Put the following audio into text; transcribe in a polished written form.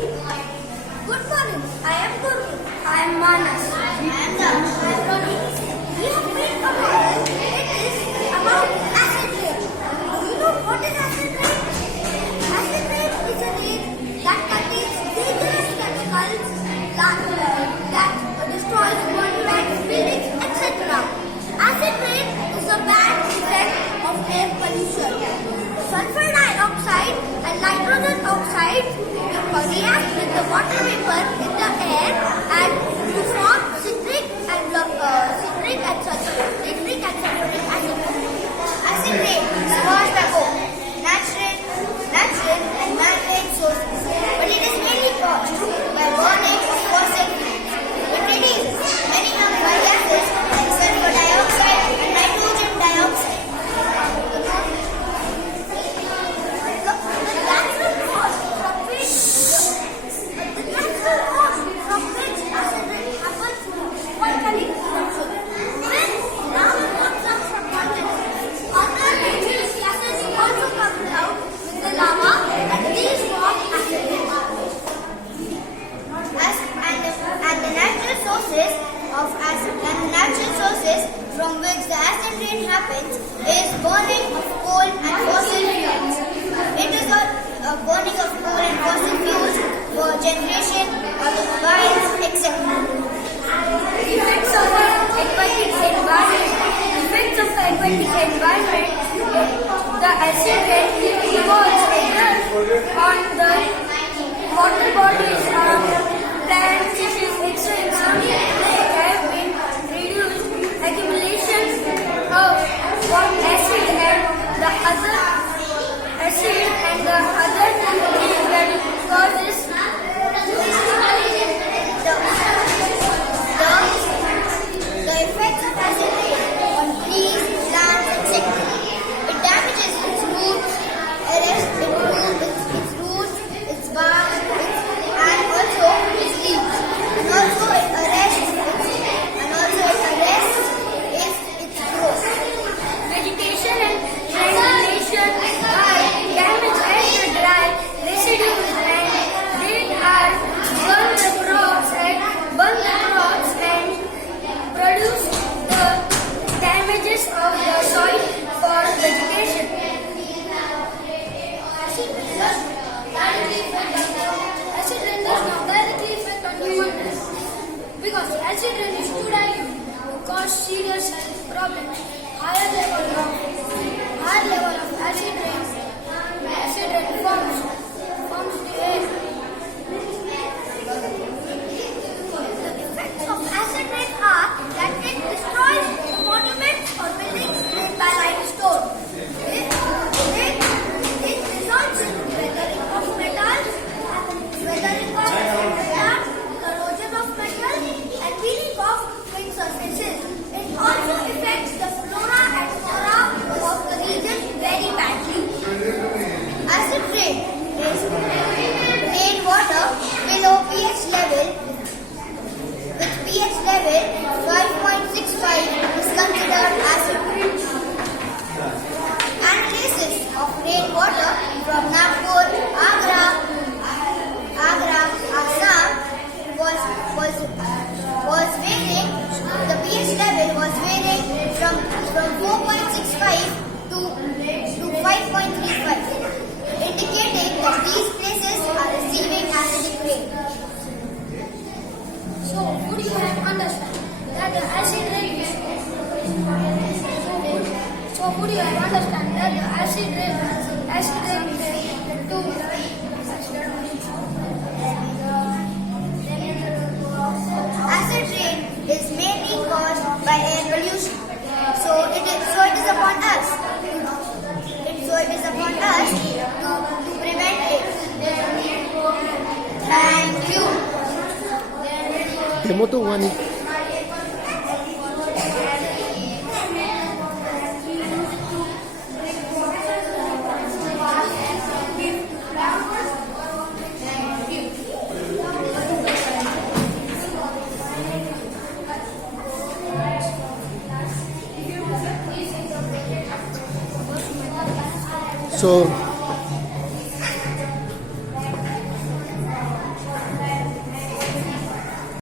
Good morning. I am Guru. I am Manas. I am Dash. I am Ronnie. We have made a model. It is about acid rain. Do you know what is acid rain? Acid rain is a rain that contains dangerous chemicals that destroys monuments, buildings, etc. Acid rain is a bad effect of air pollution. Sulfur dioxide and nitrogen oxide react with the water vapor in the air and to form citric and sulfuric acid. Acid rain is caused by both natural and man-made sources, but it is mainly caused by burning of fossil fuels. It releases many harmful gases like sulfur dioxide and nitrogen dioxide. From which the acid rain happens is burning of coal and fossil fuels. It is a burning of coal and fossil fuels for generation, automobiles, etc. Effects of the aquatic environment. The acid rain involves either on the water bodies or plant tissues, etc. There have been reduced accumulation of one acid and the other thing that causes the effects of acid rain on trees, plants, etc. It damages its roots, its bark, and also its leaves. And also it arrests its growth. vegetation and vegetation are damaged as the dry residues and they are burn the crops and produce the damages of the soil for vegetation. Acid rain does not directly affect on human health because acid rain is too dilute to cause serious health problems. Higher level of acid rain forms the air. The effects of acid rain are that it destroys the monuments or buildings made by limestone. It results in weathering of metals, corrosion of metal, and peeling of quick surfaces. It also affects the flora and fauna of the region very badly. Acid rain is rainwater below pH level. With pH level 5.65 is considered acid. Analysis of rainwater from Nagpur, Agra, Assam was varying. The pH level was varying from 4.65 to 5.35, indicating that these places are receiving acidic rain. So, would you have understand that the acid rain is Acid rain is mainly caused by air pollution. So it is upon us. To prevent it. Thank you. Demo to one. So